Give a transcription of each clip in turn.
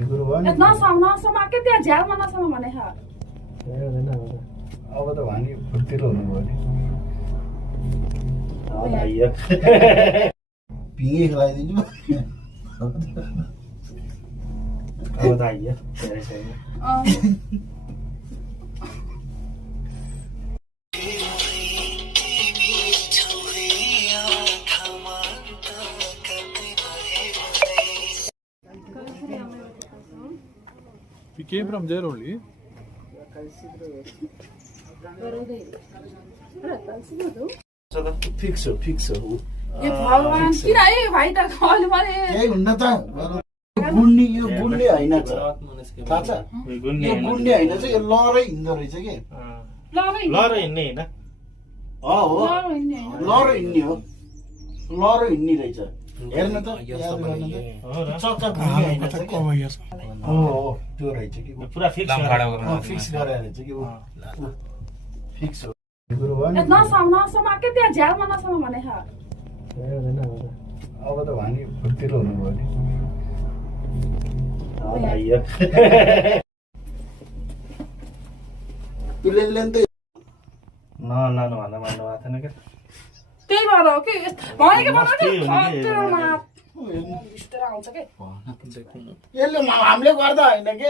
नसमा के त्यहाँ झ्यालमा नसमा भने अब त भानी फुर्तिलो हुनुभयो नि पिङे खेलाइदिन्छु अब त आइयो We came from there only. Fix हो भगवान किन है भाइ त कल भने यही हुन्न त गुन्ने यो गुन्ने होइन छ थाहा छ यो गुन्ने होइन चाहिँ यो लरै हिँड्दो रहेछ कि लहरै हिँड्ने होइन हो लहरो हिँड्ने हो लहरो हिँड्ने रहेछ हेर्न त चक्का घुम्ने होइन छ कि हो त्यो रहेछ कि पुरा फिक्स फिक्स गरेर रहेछ कि फिक्स हो नसमा के त्यहाँ झ्यालमा नसमा भने अब त भानी फुर्तिलो हुनुभयो नि आइयो पिलेले त नलानु भन्दा भन्नु भएको थिएन क्या त्यही भएर हो कि भनेको आउँछ के यसले हामीले गर्दा होइन के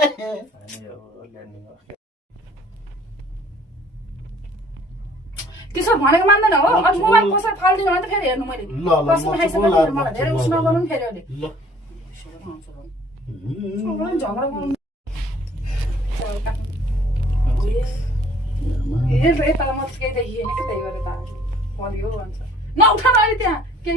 त्यसो भनेको मान्दैन हो अनि मोबाइल कसरी फाल्दिनु भने त फेरि हेर्नु मैले कसरी खाइसक्यो मलाई धेरै उस नगर्नु फेरि अहिले झगडा गर्नु यता म केही देखिएन कि त्यही गरेर त पर्यो भन्छ नउठाउनु अहिले त्यहाँ केही